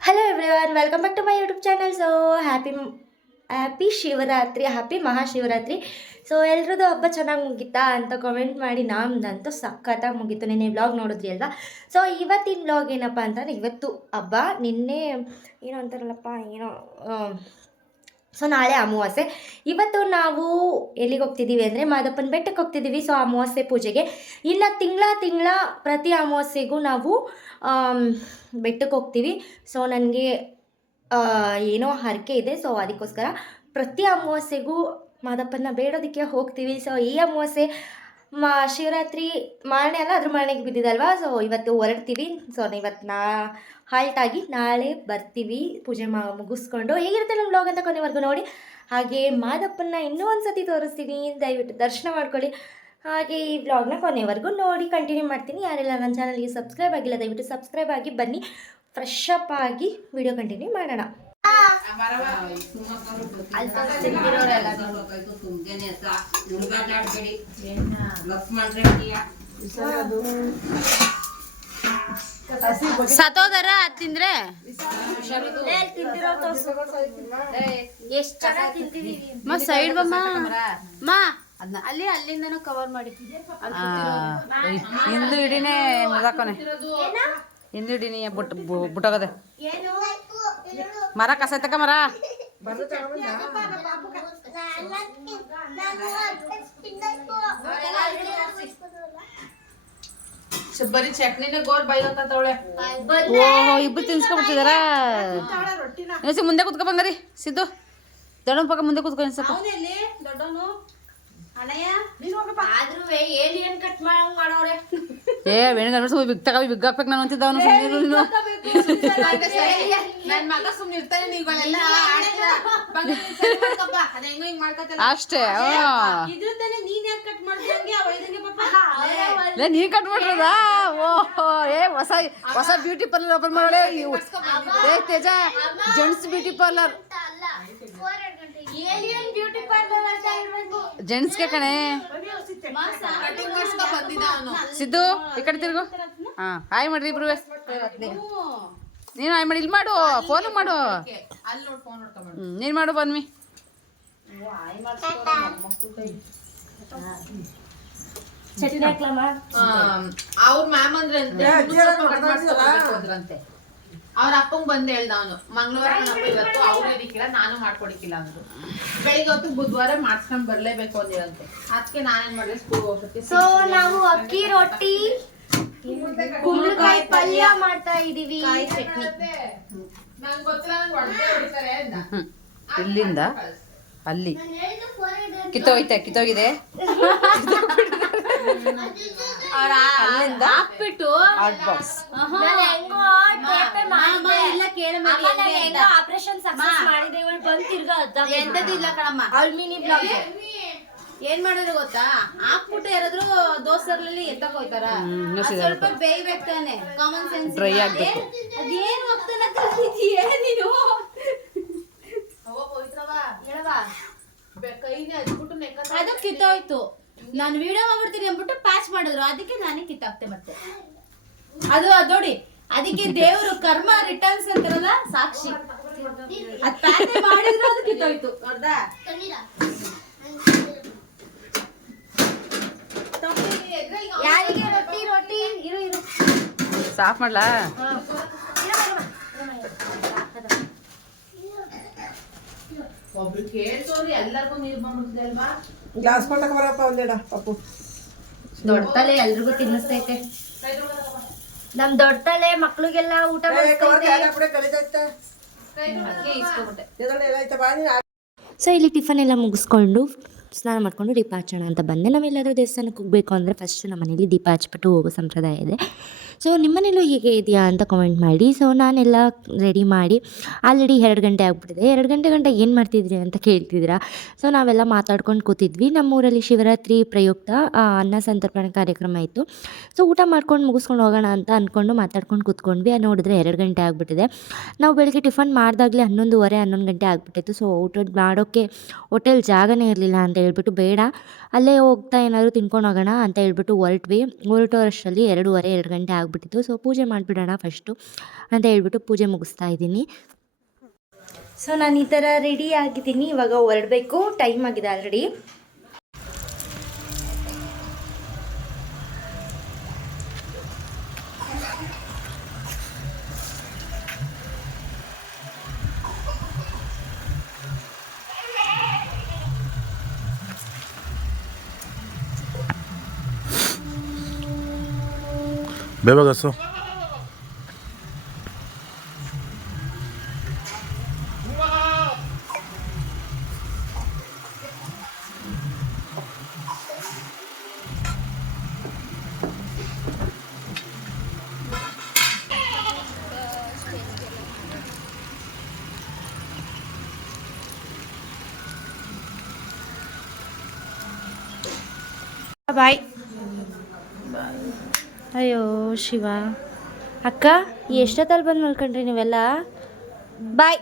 Hello everyone welcome back to my YouTube channel so happy happy Shivaratri happy Mahashivaratri so ಎಲ್ರದ್ದು ಹಬ್ಬ ಚೆನ್ನಾಗಿ ಮುಗೀತಾ ಅಂತ comment ಮಾಡಿ ನಮ್ದಂತೂ ಸಖತ್ತಾಗಿ ಮುಗೀತು. ನಿನ್ನೆ ವ್ಲಾಗ್ ನೋಡಿದ್ರಿ ಅಲ್ವಾ? ಸೊ ಇವತ್ತಿನ ವ್ಲಾಗ್ ಏನಪ್ಪ ಅಂತಂದ್ರೆ, ಇವತ್ತು ಹಬ್ಬ. ನಿನ್ನೆ, ಏನೋ ಅಂತಾರಲ್ಲಪ್ಪ, ಏನೋ ಸೊ ನಾಳೆ ಅಮಾವಾಸ್ಯೆ. ಇವತ್ತು ನಾವು ಎಲ್ಲಿಗೆ ಹೋಗ್ತಿದ್ದೀವಿ ಅಂದರೆ ಮಾದಪ್ಪನ ಬೆಟ್ಟಕ್ಕೆ ಹೋಗ್ತಿದ್ದೀವಿ ಸೊ ಅಮಾವಾಸ್ಯೆ ಪೂಜೆಗೆ. ಇನ್ನು ತಿಂಗಳ ತಿಂಗಳ ಪ್ರತಿ ಅಮಾವಾಸ್ಯೆಗೂ ನಾವು ಬೆಟ್ಟಕ್ಕೆ ಹೋಗ್ತೀವಿ. ಸೊ ನನಗೆ ಏನೋ ಹರಕೆ ಇದೆ. ಸೊ ಅದಕ್ಕೋಸ್ಕರ ಪ್ರತಿ ಅಮಾವಾಸ್ಯೆಗೂ ಮಾದಪ್ಪನ ಬೇಡೋದಕ್ಕೆ ಹೋಗ್ತೀವಿ. ಸೊ ಈ ಅಮಾವಾಸ್ಯೆ ಮಾ, ಶಿವರಾತ್ರಿ ಮಾರನೇ ಅಲ್ಲ, ಅದ್ರ ಮಾರನೆಗೆ ಬಿದ್ದಿದಲ್ವಾ? ಸೊ ಇವತ್ತು ಹೊರಡ್ತೀವಿ. ಸೊ ಇವತ್ತು ನಾ ಹಾಲ್ಟ್ ಆಗಿ ನಾಳೆ ಬರ್ತೀವಿ. ಪೂಜೆ ಮಾ, ಮುಗಿಸ್ಕೊಂಡು. ಹೇಗಿರುತ್ತೆ ನಮ್ಮ ಬ್ಲಾಗ್ ಅಂತ ಕೊನೆವರೆಗೂ ನೋಡಿ. ಹಾಗೆ ಮಾದಪ್ಪನ್ನ ಇನ್ನೂ ಒಂದು ಸತಿ ತೋರಿಸ್ತೀನಿ. ದಯವಿಟ್ಟು ದರ್ಶನ ಮಾಡ್ಕೊಳ್ಳಿ. ಹಾಗೆ ಈ ವ್ಲಾಗ್ನ ಕೊನೆವರೆಗೂ ನೋಡಿ. ಕಂಟಿನ್ಯೂ ಮಾಡ್ತೀನಿ. ಯಾರೆಲ್ಲ ನನ್ನ ಚಾನಲ್ಗೆ ಸಬ್ಸ್ಕ್ರೈಬ್ ಆಗಿಲ್ಲ, ದಯವಿಟ್ಟು ಸಬ್ಸ್ಕ್ರೈಬ್ ಆಗಿ ಬನ್ನಿ. ಫ್ರೆಶ್ ಅಪ್ ಆಗಿ ವಿಡಿಯೋ ಕಂಟಿನ್ಯೂ ಮಾಡೋಣ. ಸತೋದರ ತಿಂದ್ರೆ? ಎಷ್ಟು ಚೆನ್ನಾಗಿ ತಿಂತೀವಿ ಮಾ ಸೈಡ್ ಬಮ್ಮ ಮಾ. ಅಲ್ಲಿ ಅಲ್ಲಿಂದನೂ ಕವರ್ ಮಾಡಿ. ಹಿಂದೂ ಇಡೀನೇ ಮುದಾಕೋನೆ ಇಡೀನಿ ಬುಟ್ಟ ಬುಟ್ ಬುಟ್ಟೋಗದೆ. ಮರ ಕಸ ಐತಕ ಮರ? ಬರೀ ಚಟ್ನಿನ ಗೋರ್ ಬೈಲತ್ತವಳೆ ಓಹೋ ಇಬ್ರು ತಿನ್ಸ್ಕೊಂಡ್ಬಿಟ್ಟಿದಾರ ಇನ್ನೊಂದ್ಸಿ ಮುಂದೆ ಕುತ್ಕೊ ಬಂಗರಿ ಸಿದ್ದು. ದೊಡ್ಡ ಪಕ್ಕ ಮುಂದೆ ಕುತ್ಕೊ ಅನ್ಸಪ್ಪ ದೊಡ್ಡನು. ಅಣ್ಣಯ್ಯ. ಆದ್ರೂ ಏಲಿಯನ್ ಕಟ್ ಮಾಡೋರೆ? ಏ ವೇಣು ಗಣೇಶ ಬಿಗ್ ತಗ ಬಿಗ್ ಹಾಕ್ಬೇಕು ನಾನು ಅಂತಿದ್ದ ಅವನು ಸುಮ್ಮನೆ ಅಷ್ಟೇ ನೀ ಕಟ್ ಮಾಡ್ರದ? ಓಹೋ ಏ ಹೊಸ ಹೊಸ ಬ್ಯೂಟಿ ಪಾರ್ಲರ್ ಓಪನ್ ಮಾಡೋಳೆ ಏ Teja gents beauty parlour alien beauty parlour ಅಂತ ಇರ್ಬೇಕು ಜೆಂಟ್ಸ್ಗೆ ಕಣೆ. ಸಿದ್ದು? ಈ ಕಡೆ ತಿರುಗು. ಹಾ ಹಾಯ್ ಮಾಡ್ರಿ ಇಬ್ರು. ನೀನು ಹಾಯ್ ಮಾಡಿ ಇಲ್ಲಿ ಮಾಡು ಫೋನ್ ಮಾಡು. ಅಲ್ಲಿ ನೋಡ್ ಫೋನ್ ನೋಡ್ಕೊಂಡ್ ಹ್ಮ್, ನೀನ್ ಮಾಡು ಬನ್ನಿ ಅವ್ರ ಮ್ಯಾಮ್ ಅಂದ್ರೆ ಅಂತೆ ಕಟ್ ಮಾಡ್ಸ್ಕೊಬೇಕು ಅಂದ್ರಂತೆ ಅವ್ರ ಅಪ್ಪಂಗ್ ಬಂದ್ ಹೇಳ್ದ ಅವನು ಮಂಗಳವಾರ ಇವತ್ತು ಅವ್ರು ಇದಿಕ್ಕಿಲ್ಲ ನಾನು ಮಾಡ್ಕೊಡಿಕ್ಕಿಲ್ಲ ಅಂದ್ರು. ಬೆಳಿಗ್ಗೆ ಹೊತ್ತು ಬುಧವಾರ ಮಾಡ್ಸ್ಕೊಂಡ್ ಬರ್ಲೇಬೇಕು ಅಂದಿರಂತೆ ಅದಕ್ಕೆ ನಾನೇನ್ ಮಾಡಿದೆ ಸ್ಕೂಲ್ ಹೋಗ್ಬಿಟ್ಟು ಸೊ ನಾವು ಅಕ್ಕಿ ರೊಟ್ಟಿ ಕುಂಬಳಕಾಯಿ ಪಲ್ಯ ಮಾಡ್ತಾ ಇದೀವಿ. ಚಟ್ನಿ ನಂಗೆ ಗೊತ್ತಿಲ್ಲ ನಂಗೆ ಹೊಡೆದೇ ಹೊಡಿತಾರೆ ಅಂದ ಇಲ್ಲಿಂದ ಅಲ್ಲಿ. ಕಿತ್ತೋಯ್ತೆ ಕಿತ್ತೋಗಿದೆ. ಹಾಕ್ಬಿಟ್ಟು ಹಾಟ್ ಬಾಕ್ಸ್ ಆಪರೇಷನ್ ಸಕ್ಸಸ್ ಮಾಡಿದೆ. ಇವಳು ಬಂದು ತಿರ್ಗಾ ಎಂತದಿಲ್ಲ ಕಣಮ್ಮ. ಅವಳ ಮಿನಿ ಬ್ಲಾಗ್ ಏನ್ ಮಾಡಿದ್ರು ಗೊತ್ತಾ? ಹಾಕ್ಬಿಟ್ಟು ಯಾರಾದ್ರೂ ದೋಸ್ತರಲ್ಲಿ ಎತ್ತಕ್ ಹೋಯ್ತಾರ ಸ್ವಲ್ಪ ಬೇಯ್ಬೇಕು ತಾನೆ. Common sense. ಅದೇನ್ ಹೋಗ್ತಾನ ನೀನು? ಅದು ಕಿತ್ತೋಯ್ತು. ನಾನು ವಿಡಿಯೋ ಮಾಡ್ಬಿಡ್ತೀನಿ ಅಂದ್ಬಿಟ್ಟು ಪ್ಯಾಚ್ ಮಾಡಿದ್ರು. ಅದಕ್ಕೆ ನಾನೇ ಕಿತ್ತಾಕ್ತೆ ಮತ್ತೆ. ಅದು ಅದ್ ನೋಡಿ. ಅದಕ್ಕೆ ದೇವರು ಕರ್ಮ ರಿಟರ್ನ್ಸ್ ಅಂತಾರಲ್ಲ ಸಾಕ್ಷಿ. ಅದ್ ಪ್ಯಾಚ್ ಮಾಡಿದ್ರು ಅದು ಕಿತ್ತೋಯ್ತು. ನೋಡ್ದಾ? ಯಾರಿಗೆ ರೊಟ್ಟಿ ರೊಟ್ಟಿ? ಇರು ಇರು. ಸಾಫ್ ಮಾಡ್ಲಾ? ಒಬ್ರು ಕೇಳ್ತವ್ರಿ ಎಲ್ಲರಿಗೂ ನೀರ್ ಬಂದ್ಬಿಡ್ತದೆ ಅಲ್ವಾ? ಗ್ಲಾಸ್ ಕೊಂಡಕ್ಕೆ ಬರಪ್ಪ ಒಂದೇಡ ಪಪ್ಪು. ದೊಡ್ಡ ತಲೆ ಎಲ್ರಿಗೂ ತಿನ್ನಿಸ್ತೈತೆ. ನಮ್ ದೊಡ್ಡ ತಲೆ ಮಕ್ಳಿಗೆಲ್ಲ ಊಟ ಸೊ ಇಲ್ಲಿ ಟಿಫನ್ ಎಲ್ಲ ಮುಗಿಸ್ಕೊಂಡು ಸ್ನಾನ ಮಾಡಿಕೊಂಡು ದೀಪ ಹಚ್ಚೋಣ ಅಂತ ಬಂದೆ. ನಾವೆಲ್ಲಾದರೂ ದೇವಸ್ಥಾನಕ್ಕೆ ಹೋಗಬೇಕು ಅಂದರೆ ಫಸ್ಟ್ ನಮ್ಮ ಮನೇಲಿ ದೀಪ ಹಚ್ಬಿಟ್ಟು ಹೋಗೋ ಸಂಪ್ರದಾಯ ಇದೆ. ಸೊ ನಿಮ್ಮನೇಲೂ ಹೀಗೆ ಇದೆಯಾ ಅಂತ ಕಮೆಂಟ್ ಮಾಡಿ. ಸೊ ನಾನೆಲ್ಲ ರೆಡಿ ಮಾಡಿ ಆಲ್ರೆಡಿ ಎರಡು ಗಂಟೆ ಆಗ್ಬಿಟ್ಟಿದೆ. ಎರಡು ಗಂಟೆ ಗಂಟೆ ಏನು ಮಾಡ್ತಿದ್ರಿ ಅಂತ ಕೇಳ್ತಿದ್ದೀರಾ? ಸೊ ನಾವೆಲ್ಲ ಮಾತಾಡ್ಕೊಂಡು ಕೂತಿದ್ವಿ. ನಮ್ಮೂರಲ್ಲಿ ಶಿವರಾತ್ರಿ ಪ್ರಯುಕ್ತ ಅನ್ನ ಸಂತರ್ಪಣೆ ಕಾರ್ಯಕ್ರಮ ಇತ್ತು. ಸೊ ಊಟ ಮಾಡ್ಕೊಂಡು ಮುಗಿಸ್ಕೊಂಡು ಹೋಗೋಣ ಅಂತ ಅಂದ್ಕೊಂಡು ಮಾತಾಡ್ಕೊಂಡು ಕೂತ್ಕೊಂಡ್ವಿ. ನೋಡಿದ್ರೆ ಎರಡು ಗಂಟೆ ಆಗಿಬಿಟ್ಟಿದೆ. ನಾವು ಬೆಳಗ್ಗೆ ಟಿಫನ್ ಮಾಡಿದಾಗಲೇ ಹನ್ನೊಂದುವರೆ, ಹನ್ನೊಂದು ಗಂಟೆ ಆಗಿಬಿಟ್ಟಿತ್ತು. ಸೊ ಊಟ ಮಾಡೋಕ್ಕೆ ಹೋಟೆಲ್ ಜಾಗನೇ ಇರಲಿಲ್ಲ ಅಂತ ಹೇಳ್ಬಿಟ್ಟು ಬೇಡ. ಅಲ್ಲೇ ಹೋಗ್ತಾ ಏನಾದರೂ ತಿನ್ಕೊಂಡು ಹೋಗೋಣ ಅಂತ ಹೇಳ್ಬಿಟ್ಟು ಹೊರಟ್ವಿ. ಹೊರಟೋರಷ್ಟರಲ್ಲಿ ಎರಡೂವರೆ, ಎರಡು ಗಂಟೆ ಆಗ್ಬಿಟ್ಟು ಆಗಿಬಿಟ್ಟಿತ್ತು ಸೊ ಪೂಜೆ ಮಾಡಿಬಿಡೋಣ ಫಸ್ಟು ಅಂತ ಹೇಳ್ಬಿಟ್ಟು ಪೂಜೆ ಮುಗಿಸ್ತಾ ಇದ್ದೀನಿ. ಸೊ ನಾನು ಈ ಥರ ರೆಡಿ ಆಗಿದ್ದೀನಿ. ಇವಾಗ ಹೊರಡಬೇಕು. ಟೈಮ್ ಆಗಿದೆ ಆಲ್ರೆಡಿ ಬೇಬಗಸು ಬಾಯ್ ಅಯ್ಯೋ ಶಿವ. ಅಕ್ಕ ಎಷ್ಟೊತ್ತಲ್ಲಿ ಬಂದು ಮಲ್ಕೊಂಡ್ರಿ ನೀವೆಲ್ಲ? ಬಾಯ್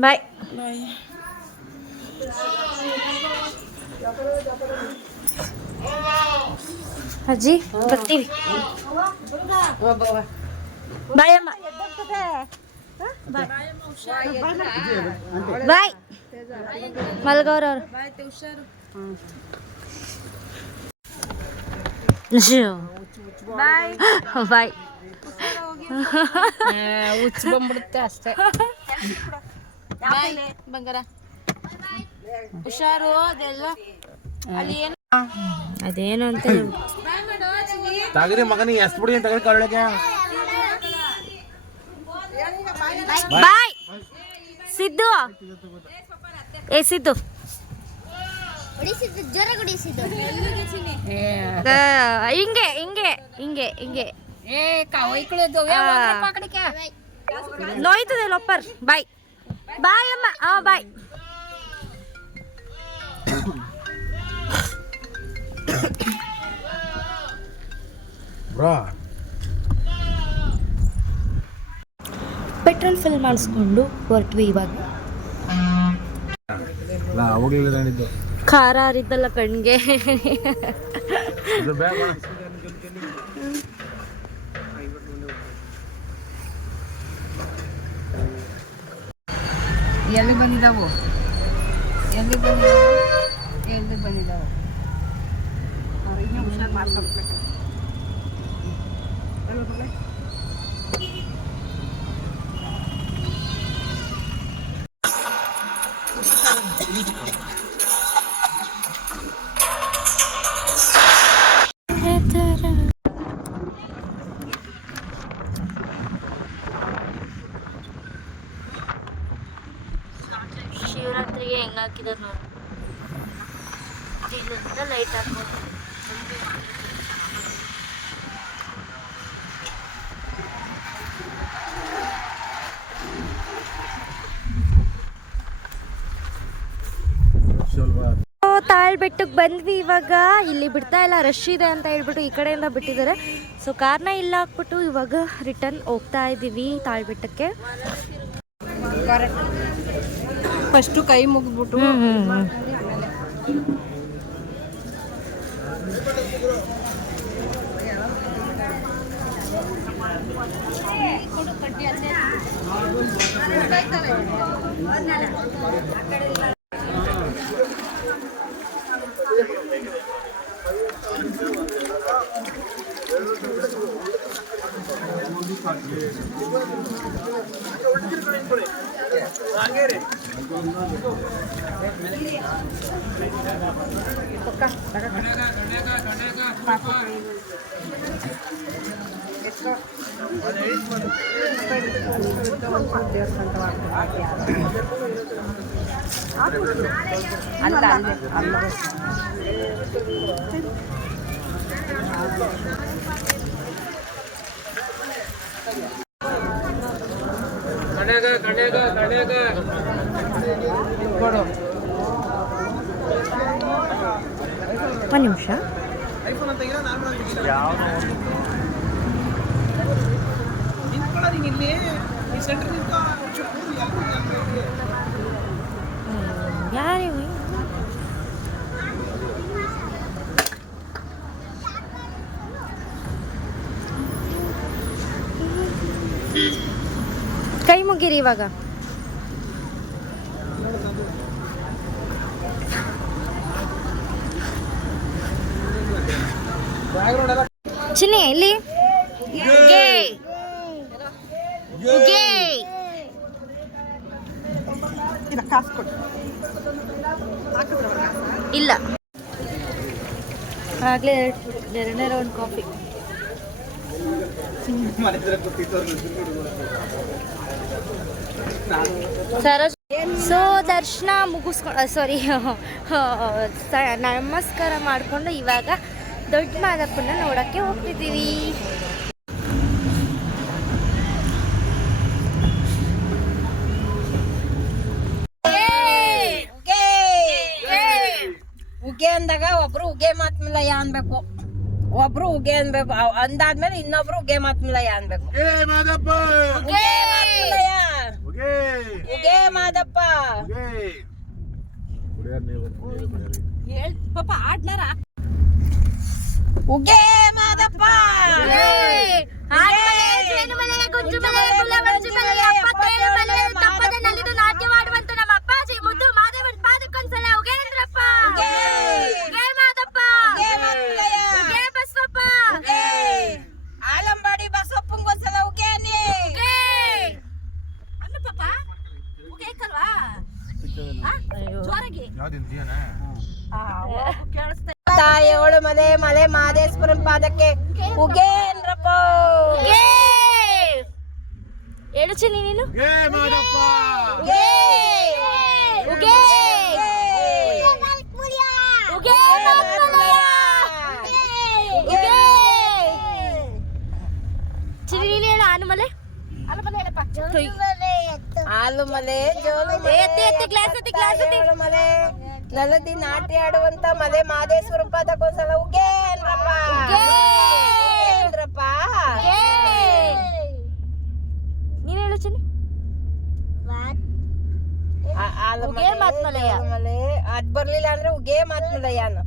ಬಾಯ್ ಅಜ್ಜಿ ಬರ್ತೀವಿ. ಬಾಯ್ ಅಮ್ಮ. ಬಾಯ್ ಮಲ್ಗವ್ರವ್ರು ಬಾಯ್ ಬಾಯ್ ಹುಚ್ಚು ಬಂದ್ಬಿಡುತ್ತೆ ಅಷ್ಟೇ ಬಂಗಾರ ಹುಷಾರು ಅದೆಲ್ಲ ಅಲ್ಲಿ ಏನು ಅದೇನು ಅಂತ ತಗರಿ ಮಗನಿಗೆ ಎಸ್ ಬಿಡಿ ಅಂತ ತಗರಿ ಕಳ್ಳಿಗೆ ಬಾಯ್ ಸಿದ್ದು ಏ ಸಿದ್ದು ಹಿಂಗೆ ಹಿಂಗೆ ಹಿಂಗೆ ಹಿಂಗೆ. ನೋಯ್ತದೆ ಲೊಪ್ಪರ್ ಬಾಯ್. ಬಾಯ್ ಅಮ್ಮ. ಹಾ ಬಾಯ್. ಬ್ರಾ. ಪೆಟ್ರೋಲ್ ಫಿಲ್ ಮಾಡಿಸ್ಕೊಂಡು ಹೊರಟ್ವಿ ಇವಾಗ. ಖಾರ ಹರಿದಲ್ಲ ಕಣ್ಗೆ. ಎಲ್ಲಿ ಬಂದಿದ್ದಾವು ಎಲ್ಲಿ ಬಂದಿದ್ದಾವು ಎಲ್ಲಿ ಬಂದಿದ್ದಾವು ಅವ್ರಿಗೆ ಹುಷಾರು ಮಾಡ್ಕೊಬೇಕು ಸ್ವಲ್ಪ ತಾಳ್ಬೆಟ್ಟಕ್ಕೆ ಬಂದ್ವಿ ಇವಾಗ. ಇಲ್ಲಿ ಬಿಡ್ತಾ ಇಲ್ಲ ರಶ್ ಇದೆ ಅಂತ ಹೇಳ್ಬಿಟ್ಟು ಈ ಕಡೆಯಿಂದ ಬಿಟ್ಟಿದ್ದಾರೆ. ಸೊ ಕಾರ್ನ ಇಲ್ಲ ಹಾಕ್ಬಿಟ್ಟು ಇವಾಗ ರಿಟರ್ನ್ ಹೋಗ್ತಾ ಇದ್ದೀವಿ ತಾಳ್ಬೆಟ್ಟಕ್ಕೆ ಫಸ್ಟು ಕೈ ಮುಗಿದ್ಬಿಟ್ಟು ಅಲ್ಲ ಅಲ್ಲೇ ಅಲ್ಲ ಒಂದು ನಿಮಿಷ. ಯಾರಿಗೂ ಕೈ ಮುಗಿರಿ ಇವಾಗ. ಚಿನ್ನಿ ಇಲ್ಲಿ. ಉಗೆ. ಗೆ. ಇಲ್ಲ. ಆಗ್ಲೇ ಎರಡನೇ ರೌಂಡ್ ಕಾಫಿ. ಸರೋಜ್ ಸೊ ದರ್ಶನ ಮುಗಿಸ್ಕೊಂಡು ಸಾರಿ ನಮಸ್ಕಾರ ಮಾಡಿಕೊಂಡು ಇವಾಗ ದೊಡ್ಡ ಮಾದಪ್ಪನ ನೋಡೋಕ್ಕೆ ಹೋಗ್ತಿದ್ದೀವಿ. ಉಗೆ ಅಂದಾಗ ಒಬ್ರು ಉಗೆ ಮಾತ್ ಮಿಲಯ ಅನ್ಬೇಕು. ಒಬ್ರು ಉಗೆ ಅನ್ಬೇಕು. ಅಂದಾದ್ಮೇಲೆ ಇನ್ನೊಬ್ರು ಉಗೆ ಮಾತ್ಮಿಲಯ ಅನ್ಬೇಕು. ಉಗೆ ಮಾದಪ್ಪ. ಪಾಪ ಆಡ್ನಾರ ಉಗೆ ಮಾದಪ್ಪ! ಮುದ್ದು ಮಾದೇವನ್ ಪಾದಕ್ಕೊಂದ್ಸಲ ಉಗೇಂದ್ರಪ್ಪ! ಉಗೇ! ಮಾದಪ್ಪ! ಉಗೆ ಮಾತ್ ಮಿಲಯ ಉಗೇ ಬಸವಪ್ಪ ಉಗೆ ಆಲಂಬಾಡಿ ಬಸಪ್ಪಂಗೊಂದ್ಸಲ ಉಗೆ ಅನ್ನಿ ಅನ್ನ ಪಾಪ ಕೇಳ್ಕಲ್ವಾ ಜೋರಾಗಿ ತಾಯಿಯವಳು ಮಲೆ ಮಲೆ ಮಾದೇಶ್ವರನ್ ಪಾದಕ್ಕೆ ಉಗೆ ಅಂದ್ರಪ್ಪ ಉಗೇ ಹೇಳು ಚಿನ್ನಿ ನೀನು ಉಗೆ ಉಗೇ ಉಗೇ ಉಗೇ ಉಗೇ ಚಿನ್ನಿ ನೀನು ಹೇಳು ಆನುಮಲೆ ಹಾಲು ಮಲೆ ಜೋಲು ಏ, ಎತ್ತಿ, ಎತ್ತಿ, glass ಎತ್ತಿ, glass ಎತ್ತಿ. ತಾಯಿಯವಳು ಮಲೆ ನಲದಿ ನಾಟ್ಯ ಆಡುವಂತ ಮಲೆ ಮಾದೇಶ್ವರ ಪಾದಕ್ಕೊಂದ್ಸಲ ಉಗೆ ಅಂದ್ರಪ್ಪ ಉಗೆ. ಅಂದ್ರಪ್ಪ ನೀನು ಹೇಳು ಚಿನ್ನಿ ಆ- ಹಾಲು ಉಗೆ ಮಲೆ, ಮಾತ್ಮಲಯ. ಜೋಲು ಮಲೆ ಅದ್ ಬರ್ಲಿಲ್ಲ ಅಂದ್ರೆ ಉಗೆ ಮಾತ್ಮಲಯನ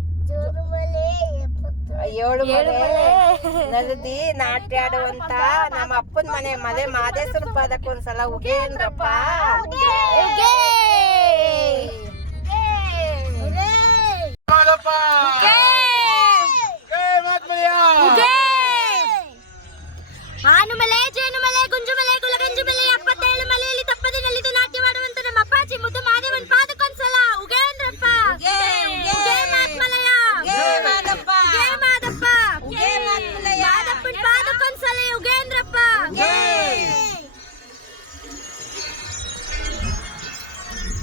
ಏಳು ಏಳು ಮಲೆ ಮಲೆ. ನಲದಿ ನಾಟ್ಯ ಆಡುವಂತ ನಮ್ಮ ಅಪ್ಪನ ಮನೆ ಮಲೆ ಮಾದೇಶ್ವರ ಪಾದಕ್ಕೊಂದ್ಸಲ ಉಗೆ ಅಂದ್ರಪ್ಪ ಉಗೇ ಉಗೇ ಆನುಮಲೆ ಜೇನುಮಲೆ ಎಪ್ಪತ್ತೇಳು ಮಲೆಯಲ್ಲಿ ತಪ್ಪದೆ ನಲಿದು ನಾಟ್ಯ ಮಾಡುವಂತ ನಮ್ಮ ಅಪ್ಪಾಜಿ ಮುದ್ದು ಮಾದೇವನ್ ಪಾದಕ್ಕೊಂದ್ಸಲ ಉಗೇಂದ್ರಪ್ಪ. ಉಗೆ, ಉಗೆ. ಉಗೇ ಮಾತ್ಮಲಯ. ಉಗೆ ಮಾದಪ್ಪ. ಉಗೇ ಮಾದಪ್ಪ. ಉಗೆ ಮಾತ್ಮಲಯ. ಮಾದಪ್ಪನ್ ಪಾದಕ್ಕೊಂದ್ಸಲ ಉಗೇಂದ್ರಪ್ಪ.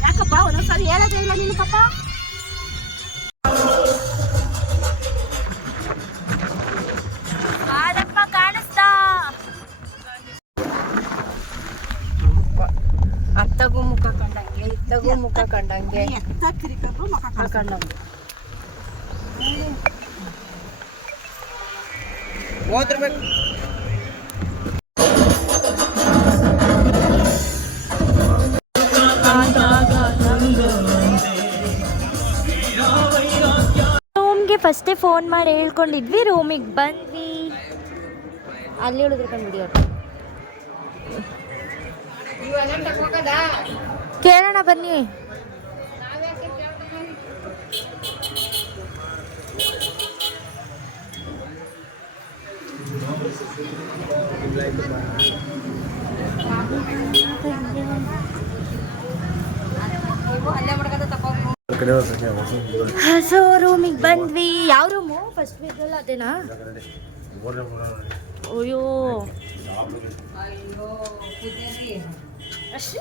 ಯಾಕಪ್ಪ ಒಂದೊಂದ್ಸರಿ ಹೇಳೋದೇ ಇಲ್ಲ ನೀನು ಪಾಪ? ಇತ್ತಗೂ ಮುಖ ಕಂಡಂಗೆ ಕಂಡಂಗೆ ಹೋದ್ರಬೇಕು ರೂಮ್ಗೆ ಫಸ್ಟೇ ಫೋನ್ ಮಾಡಿ ಹೇಳ್ಕೊಂಡಿದ್ವಿ ರೂಮಿಗೆ ಬಂದ್ವಿ. ಅಲ್ಲಿ ಹೇಳಿದ್ರು ಕಂಡು ಅವ್ರು. ಕೇಳೋಣ ಬನ್ನಿ. ಸೊ ರೂಮಿಗೆ ಬಂದ್ವಿ. ಯಾವ ರೂಮು? ಫಸ್ಟ್ ವೀಕಲ್ಲ ಅದೇನಾ? ಅಯ್ಯೋ. ಅಷ್ಟೇ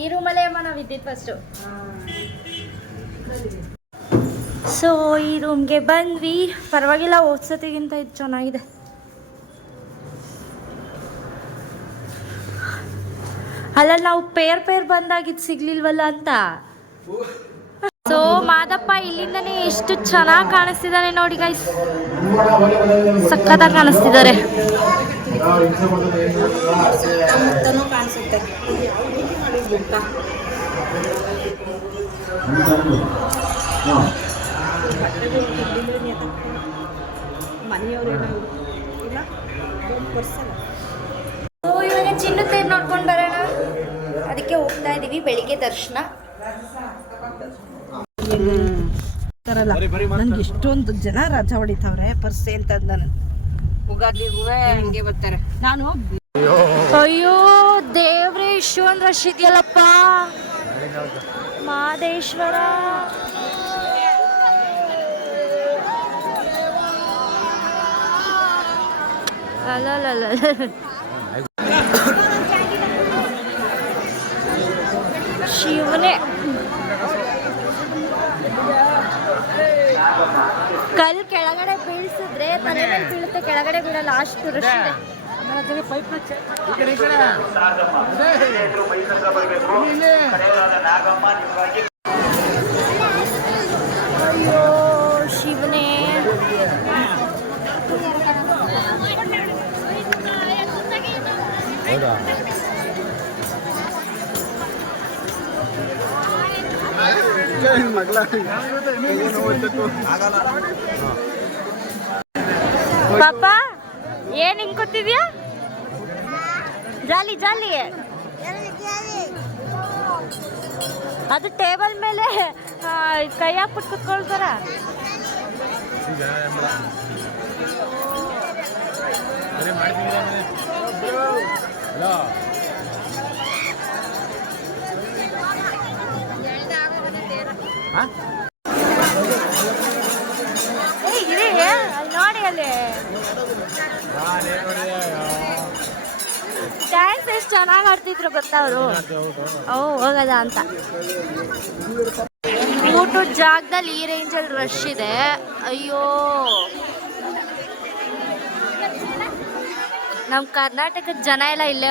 ಈ ರೂಮಲ್ಲೇ ಅಮ್ಮ ನಾವು ಇದ್ದಿದ್ದು ಫಸ್ಟು ಸೊ ಈ ರೂಮ್ಗೆ ಬಂದ್ವಿ. ಪರವಾಗಿಲ್ಲ ಓದ್ಸತಿಗಿಂತ ಇದು ಚೆನ್ನಾಗಿದೆ. ಅಲ್ಲ ನಾವು ಪೇರ್ ಪೇರ್ ಬಂದಾಗ ಇದು ಸಿಗ್ಲಿಲ್ವಲ್ಲ ಅಂತ? ಸೊ ಮಾದಪ್ಪ ಇಲ್ಲಿಂದನೇ ಎಷ್ಟು ಚೆನ್ನಾಗಿ ಕಾಣಿಸ್ತಿದ್ದಾನೆ ನೋಡಿ ಗೈಸ್ ಸಖತ್ತಾಗಿ ಕಾಣಿಸ್ತಿದ್ದಾರೆ. ಸೊ ಇವಾಗ ಚಿನ್ನತೆ ನೋಡ್ಕೊಂಡು ಬರೋಣ. ಅದಕ್ಕೆ ಹೋಗ್ತಾ ಇದೀವಿ ಬೆಳಿಗ್ಗೆ ದರ್ಶನ. ನನ್ಗೆ ಇಷ್ಟೊಂದು ಜನ ರಜ ಹೊಡಿತಾವ್ರೆ ಪರ್ಸೆ ಅಂತ ನಾನು. ಉಗಾದಿಗೂ ಹಂಗೆ ಬರ್ತಾರೆ. ನಾನು ಅಯ್ಯೋ ದೇವ್ರೆ ಇಷ್ಟೊಂದು ರಶ್ ಇದೆಯಲ್ಲಪ್ಪ ಮಾದೇಶ್ವರ ಅಲ್ಲಲ್ಲ ಶಿವನೇ ಕಲ್ ಕೆಳಗಡೆ ಬೀಳ್ಸಿದ್ರೆ ತಲೆ ಮೇಲೆ ಬೀಳುತ್ತೆ ಕೆಳಗಡೆ ಬೀಳಲ್ಲ ಅಷ್ಟು ರಶ್ ಅಯ್ಯೋ ಶಿವನೇ. ಪಾಪ ಏನ್ ಹಿಂಗ್ ಕೂತಿದ್ಯಾ ಜಾಲಿ ಜಾಲಿ ಅದು ಟೇಬಲ್ ಮೇಲೆ ಆ, ಕೈ ಹಾಕ್ಬಿಟ್ಟು ಕುತ್ಕೊಳ್ತಾರ ಏಯ್, ನೋಡಿ ಡ್ಯಾನ್ಸ್ ಎಷ್ಟು ಚೆನ್ನಾಗಿ ಆಡ್ತಿದ್ರು ಗೊತ್ತಾ ಅವರು? ಓ, ಹೋಗದ ಅಂತ. ಊಟದ ಜಾಗದಲ್ಲಿ ಈ ರೇಂಜಲ್ಲಿ ರಶ್ ಇದೆ. ಅಯ್ಯೋ. ನಮ್ಮ ಕರ್ನಾಟಕದ ಜನ ಎಲ್ಲ ಇಲ್ಲೇ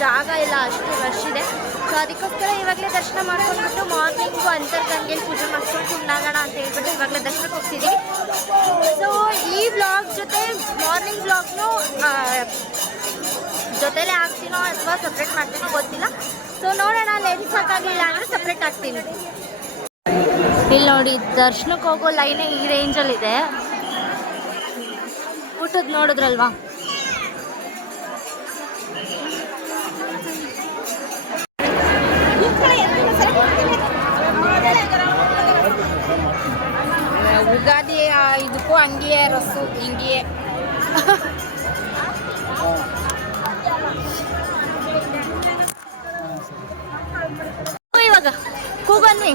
ಜಾಗ ಇಲ್ಲ, ಅಷ್ಟು ರಶ್ ಇದೆ. ಸೊ ಅದಕ್ಕೋಸ್ಕರ ಇವಾಗಲೇ ದರ್ಶನ ಮಾಡ್ಕೊಂಡ್ಬಿಟ್ಟು ಮಾರ್ನಿಂಗು ಅಂತರ್ಗಂಗೆಯಲ್ಲಿ ಪೂಜೆ ಮಾಡ್ಕೊಂಡು ಕುಂಡಾಗೋಣ ಅಂತ ಹೇಳ್ಬಿಟ್ಟು ಇವಾಗಲೇ ದರ್ಶನಕ್ಕೆ ಹೋಗ್ತಿದ್ದೀವಿ ಸೊ ಈ ಬ್ಲಾಗ್ ಜೊತೆ ಮಾರ್ನಿಂಗ್ ಬ್ಲಾಗ್ನು ಜೊತೆಲೇ ಹಾಕ್ತೀನೋ ಅಥವಾ ಸಪ್ರೇಟ್ ಮಾಡ್ತೀನೋ ಗೊತ್ತಿಲ್ಲ. ಸೊ ನೋಡೋಣ ಲೆನ್ಸ್ ಸಾಕಾಗಿಲ್ಲ ಅಂದರೆ ಸಪ್ರೇಟ್ ಹಾಕ್ತೀನಿ. ಇಲ್ಲಿ ನೋಡಿ ದರ್ಶನಕ್ಕೆ ಹೋಗೋ ಲೈನೇ ಈ ರೇಂಜಲ್ಲಿದೆ ಊಟದ ನೋಡಿದ್ರಲ್ವಾ? ಉಗಾದಿ ಇದಕ್ಕೂ ಹಂಗೆ ರಸ್ಸು ಹಿಂಗೆ ಇವಾಗ ಕೂಗನ್ನಿ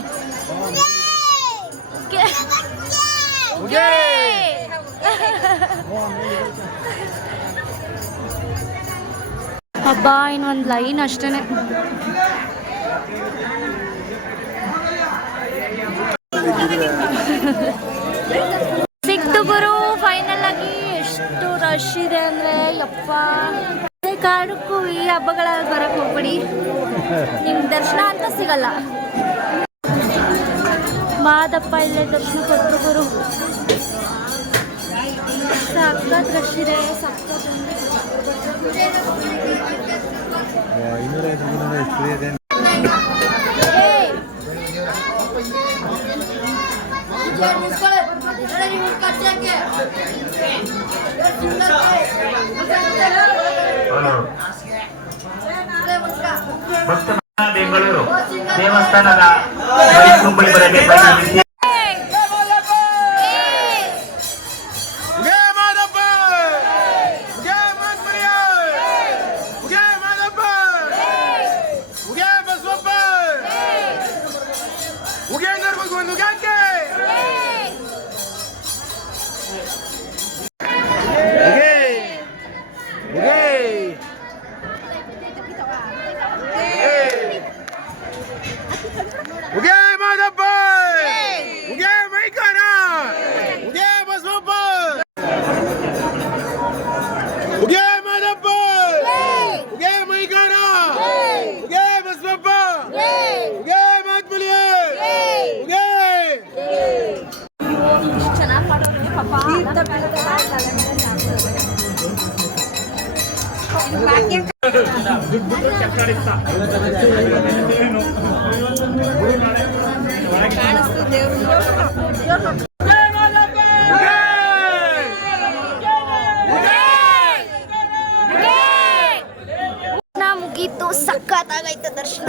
ಹಬ್ಬ ಇನ್ನೊಂದು ಲೈನ್ ಅಷ್ಟೇನೆ. ಸಿಕ್ತು ಗುರು ಫೈನಲ್ ಆಗಿ ಎಷ್ಟು ರಶ್ ಇದೆ ಅಂದ್ರೆ ಯಪ್ಪ. ಕಾರಣಕ್ಕೂ ಈ ಹಬ್ಬಗಳಲ್ಲಿ ಬರಕ್ ಹೋಗ್ಬಿಡಿ. ನಿಮ್ ದರ್ಶನ ಅಂತ ಸಿಗಲ್ಲ. ಮಾದಪ್ಪ ಇಲ್ಲೇ ದರ್ಶನ ಕೊಟ್ಟರು ಗುರು. ಸಖತ್ ರಶ್ ಇದೆ ಇನ್ನೂರೈವತ್ತು ಮುನ್ನೂರ ಫ್ರೀ ಇದೆ. ಬೆಂಗಳೂರು ದೇವಸ್ಥಾನದ ಬಳಿ ಮುಂಬೈ ಬರಬೇಕಾದ ನಾ ಮುಗೀತು ಸಖತ್ತಾಗೈತೆ ದರ್ಶನ.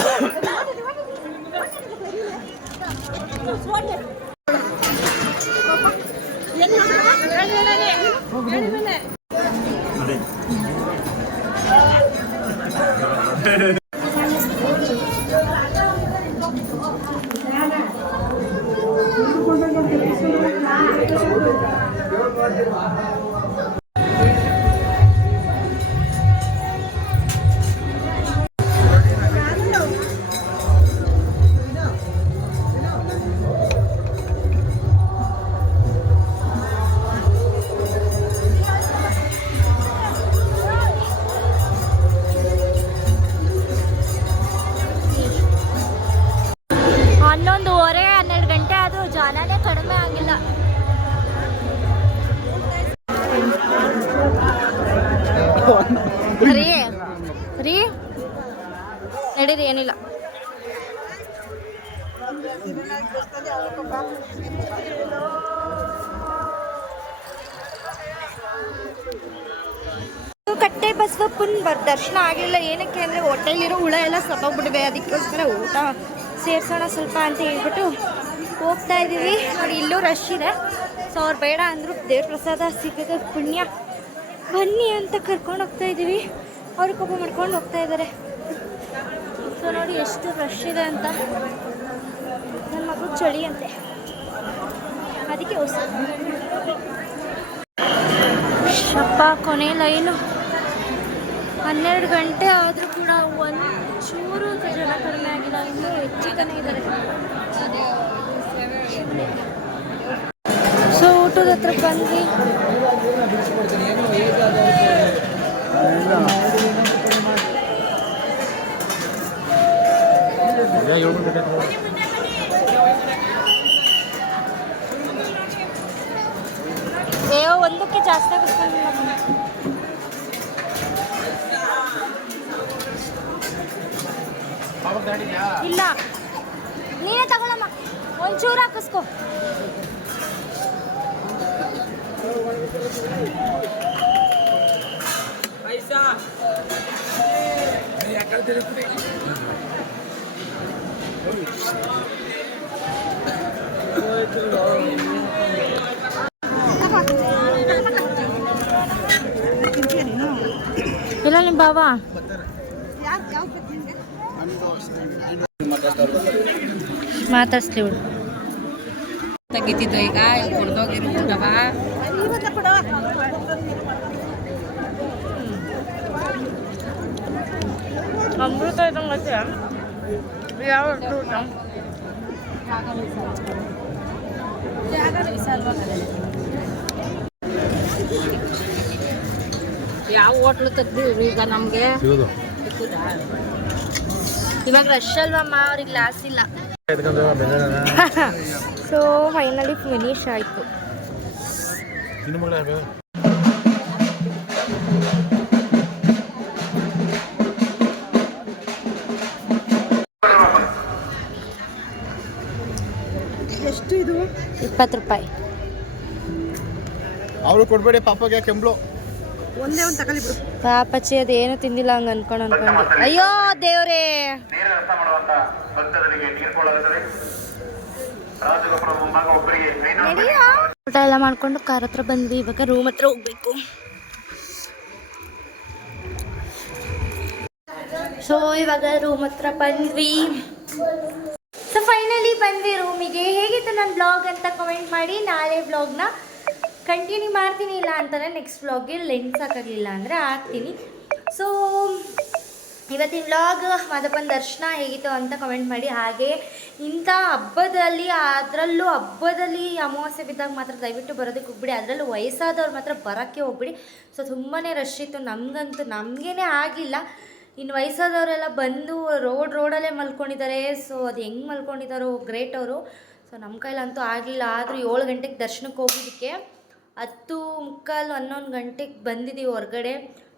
ಕಟ್ಟೆ ಬಸವಪ್ಪನ ಬರ್ ದರ್ಶನ ಆಗಲಿಲ್ಲ ಏನಕ್ಕೆ ಅಂದರೆ ಹೊಟ್ಟೆಲಿರೋ ಹುಳ ಎಲ್ಲ ಸತ್ತೋಗ್ಬಿಟ್ಟಿವೆ ಅದಕ್ಕೋಸ್ಕರ ಊಟ ಸೇರ್ಸೋಣ ಸ್ವಲ್ಪ ಅಂತ ಹೇಳ್ಬಿಟ್ಟು ಹೋಗ್ತಾ ಇದೀವಿ ನೋಡಿ, ಇಲ್ಲೂ ರಶ್ ಇದೆ. ಸೊ ಅವ್ರು ಬೇಡ ಅಂದ್ರು ದೇವ್ರ ಪ್ರಸಾದ ಸಿಗದ ಪುಣ್ಯ. ಬನ್ನಿ ಅಂತ ಕರ್ಕೊಂಡು ಹೋಗ್ತಾ ಇದೀವಿ ಅವ್ರು ಕೋಪ ಮಾಡ್ಕೊಂಡು ಹೋಗ್ತಾ ಇದಾರೆ ಸೊ ನೋಡಿ, ಎಷ್ಟು ರಶ್ ಇದೆ ಅಂತ. ನನ್ನ ಮಗು ಚಳಿ ಅಂತೆ. ಅದಕ್ಕೆ ಹೊಸ ಶಪ್ಪ ಕೊನೆ ಲೈನು. ಹನ್ನೆರಡು ಗಂಟೆ ಆದರೂ ಕೂಡ ಒಂದು ಚೂರು ಜನ ಕಡಿಮೆ ಆಗಿಲ್ಲ ಇನ್ನೂ ಹೆಚ್ಚಿಗನೇ ಇದ್ದಾರೆ. ಸೊ ಊಟದ ಹತ್ರ ಬಂದ್ವಿ ನಿಮ್ಮ ಬಾವ ಮಾತಾಡ್ಸ್ಲಿ ಬಿಡು ತೆಗಿತಿದ್ದು ಈಗ ಇಲ್ಲಿ ಕುಡ್ದೋಗಿರೋ ಊಟವ ಅಮೃತ ಇದ್ದಂಗೆ ಯಾವ ಊಟ ಯಾವ ಹೋಟ್ಲು ತೆಗ್ದಿವ್ರಿ ಈಗ ನಮ್ಗೆ? ಇವಾಗ ರಶ್ ಅಲ್ವಮ್ಮ ಅವ್ರಿಗೆ ಲಾಸ್ ಇಲ್ಲ? ಸೊ ಫೈನಲಿ ಫಿನಿಶ್ ಆಯಿತು. ಎಷ್ಟು ಇದು? ಇಪ್ಪತ್ತು ರೂಪಾಯಿ. ಅವರು ಕೊಡ್ಬೇಡಿ ಪಾಪಗೆ ಕೆಂಬ್ಳು. ಒಂದೇ ಒಂದು ತಗೊಳ್ಳಿ ಬಿಡು. ಪಾಪಚ್ಚಿ ಅದೇನು ತಿಂದಿಲ್ಲ ಹಂಗೆ ಅನ್ಕೊಂಡು ಅನ್ಕೊಂಡು ಅಯ್ಯೋ ದೇವ್ರೇ. ಊಟ ಎಲ್ಲ ಮಾಡ್ಕೊಂಡು ಕಾರ್ ಹತ್ರ ಬಂದ್ವಿ. ಇವಾಗ ರೂಮ್ ಹತ್ರ ಹೋಗ್ಬೇಕು. ಸೊ ಇವಾಗ ರೂಮ್ ಹತ್ರ ಬಂದ್ವಿ. ಸೊ ಫೈನಲಿ ಬಂದ್ವಿ ರೂಮಿಗೆ ಹೇಗಿತ್ತು ನನ್ನ ಬ್ಲಾಗ್ ಅಂತ ಕಮೆಂಟ್ ಮಾಡಿ. ನಾಳೆ ಬ್ಲಾಗ್ನ ಕಂಟಿನ್ಯೂ ಮಾಡ್ತೀನಿ ಇಲ್ಲ ಅಂತಂದರೆ ನೆಕ್ಸ್ಟ್ ವ್ಲಾಗ್ಗೆ ಲೆನ್ಸ್ ಹಾಕಾಗಲಿಲ್ಲ ಅಂದರೆ ಹಾಕ್ತೀನಿ. ಸೊ ಇವತ್ತಿನ ವ್ಲಾಗ್ ಮಾದಪ್ಪನ ದರ್ಶನ ಹೇಗಿತ್ತು ಅಂತ ಕಮೆಂಟ್ ಮಾಡಿ. ಹಾಗೆ ಇಂಥ ಹಬ್ಬದಲ್ಲಿ, ಅದರಲ್ಲೂ ಹಬ್ಬದಲ್ಲಿ ಅಮಾವಾಸ್ಯೆ ಬಿದ್ದಾಗ ಮಾತ್ರ ದಯವಿಟ್ಟು ಬರೋದಕ್ಕೆ ಹೋಗ್ಬಿಡಿ. ಅದರಲ್ಲೂ ವಯಸ್ಸಾದವ್ರು ಮಾತ್ರ ಬರೋಕ್ಕೆ ಹೋಗ್ಬಿಡಿ. ಸೊ ತುಂಬಾ ರಶ್ ಇತ್ತು. ನಮಗಂತೂ ನಮಗೇನೆ ಆಗಲಿಲ್ಲ ಇನ್ನು ವಯಸ್ಸಾದವರೆಲ್ಲ ಬಂದು ರೋಡ್ ರೋಡಲ್ಲೇ ಮಲ್ಕೊಂಡಿದ್ದಾರೆ. ಸೊ ಅದು ಹೆಂಗೆ ಮಲ್ಕೊಂಡಿದ್ದಾರೋ ಗ್ರೇಟ್ ಅವರು. ಸೊ ನಮ್ಮ ಕೈಲಂತೂ ಆಗಲಿಲ್ಲ ಆದರೂ ಏಳು ಗಂಟೆಗೆ ದರ್ಶನಕ್ಕೆ ಹೋಗೋದಕ್ಕೆ ಹತ್ತು ಮುಕ್ಕಾಲು ಹನ್ನೊಂದು ಗಂಟೆಗೆ ಬಂದಿದ್ದೀವಿ ಹೊರಗಡೆ.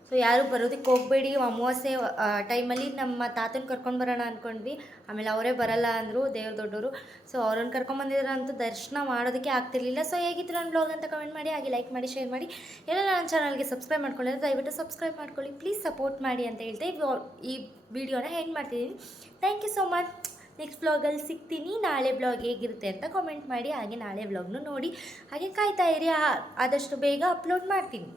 ಸೊ ಯಾರು ಬರೋದಕ್ಕೆ ಹೋಗಬೇಡಿ ಅಮಾವಾಸ್ಯೆ ಟೈಮಲ್ಲಿ ನಮ್ಮ ತಾತನ ಕರ್ಕೊಂಡು ಬರೋಣ ಅಂದ್ಕೊಂಡ್ವಿ ಆಮೇಲೆ ಅವರೇ ಬರಲ್ಲ ಅಂದರು ದೇವ್ರ ದೊಡ್ಡವರು ಸೊ ಅವ್ರನ್ನ ಕರ್ಕೊಂಬಂದಿದ್ರೆ ಅಂತೂ ದರ್ಶನ ಮಾಡೋದಕ್ಕೆ ಆಗ್ತಿರ್ಲಿಲ್ಲ. ಸೊ ಹೇಗಿತ್ತು ನನ್ನ ಬ್ಲಾಗ್ ಅಂತ ಕಮೆಂಟ್ ಮಾಡಿ, ಹಾಗೆ ಲೈಕ್ ಮಾಡಿ ಶೇರ್ ಮಾಡಿ. ಎಲ್ಲ ನನ್ನ ಚಾನಲ್ಗೆ ಸಬ್ಸ್ಕ್ರೈಬ್ ಮಾಡ್ಕೊಳ್ಳಿ. ದಯವಿಟ್ಟು ಸಬ್ಸ್ಕ್ರೈಬ್ ಮಾಡ್ಕೊಳ್ಳಿ. ಪ್ಲೀಸ್ ಸಪೋರ್ಟ್ ಮಾಡಿ ಅಂತ ಹೇಳ್ತೀವಿ ಈ ವಿಡಿಯೋನ ಹೆಂಗೆ ಮಾಡ್ತಿದ್ದೀನಿ thank you so much next ಬ್ಲಾಗಲ್ಲಿ ಸಿಗ್ತೀನಿ. ನಾಳೆ ಬ್ಲಾಗ್ ಹೇಗಿರುತ್ತೆ ಅಂತ ಕಾಮೆಂಟ್ ಮಾಡಿ, ಹಾಗೆ ನಾಳೆ ಬ್ಲಾಗ್ನು ನೋಡಿ. ಹಾಗೆ ಕಾಯ್ತಾ ಇರಿ. ಆದಷ್ಟು ಬೇಗ ಅಪ್ಲೋಡ್ ಮಾಡ್ತೀನಿ.